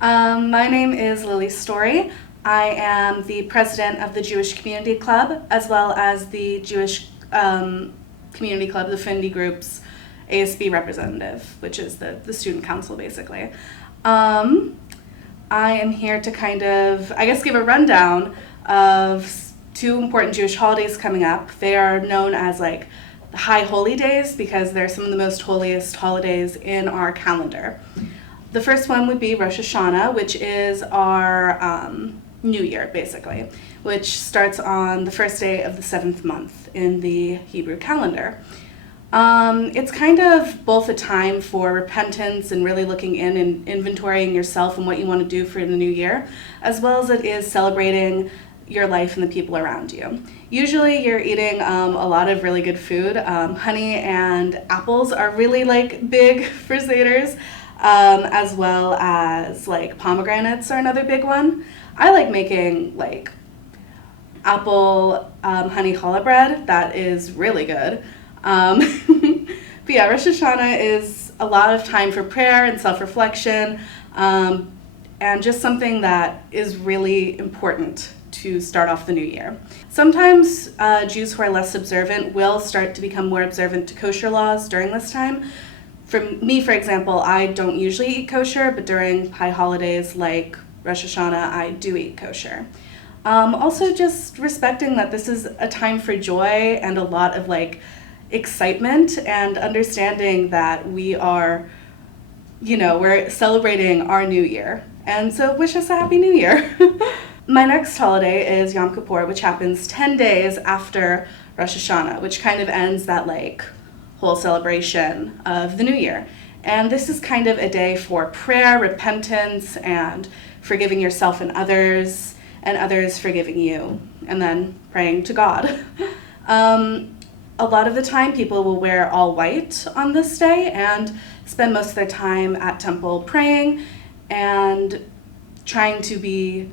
My name is Lily Story. I am the president of the Jewish Community Club, as well as the Jewish Community Club, the Findy Group's ASB representative, which is the student council, basically. Um, I am here to kind of, I guess, give a rundown of two important Jewish holidays coming up. They are known as like the High Holy Days because they're some of the most holiest holidays in our calendar. The first one would be Rosh Hashanah, which is our New Year, basically, which starts on the first day of the seventh month in the Hebrew calendar. It's kind of both a time for repentance and really looking in and inventorying yourself and what you want to do for the new year, as well as it is celebrating your life and the people around you. Usually you're eating a lot of really good food. Honey and apples are really like big for Seder's, as well as like pomegranates are another big one. I like making like apple honey challah bread. That is really good. But yeah, Rosh Hashanah is a lot of time for prayer and self-reflection, and just something that is really important to start off the new year. Sometimes Jews who are less observant will start to become more observant to kosher laws during this time. For me, for example, I don't usually eat kosher, but during high holidays like Rosh Hashanah, I do eat kosher. Also just respecting that this is a time for joy and a lot of like excitement and understanding that we are, we're celebrating our new year. And so wish us a happy new year. My next holiday is Yom Kippur, which happens 10 days after Rosh Hashanah, which kind of ends that like whole celebration of the new year. And this is kind of a day for prayer, repentance, and forgiving yourself and others forgiving you, and then praying to God. A lot of the time people will wear all white on this day and spend most of their time at temple praying and trying to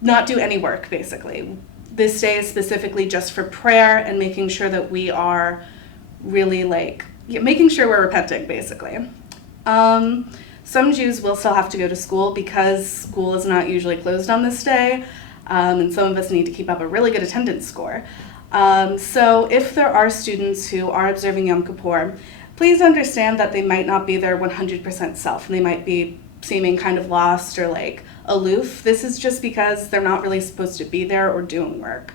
not do any work, basically. This day is specifically just for prayer and making sure that we are really making sure we're repenting, basically. Some Jews will still have to go to school because school is not usually closed on this day, and some of us need to keep up a really good attendance score. So if there are students who are observing Yom Kippur, please understand that they might not be their 100% self, and they might be seeming kind of lost or like aloof. This is just because they're not really supposed to be there or doing work.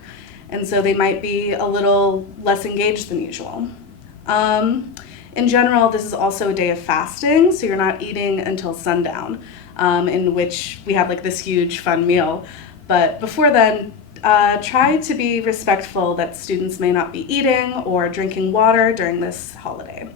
And so they might be a little less engaged than usual. In general, this is also a day of fasting, so you're not eating until sundown, in which we have like this huge fun meal. But before then, try to be respectful that students may not be eating or drinking water during this holiday.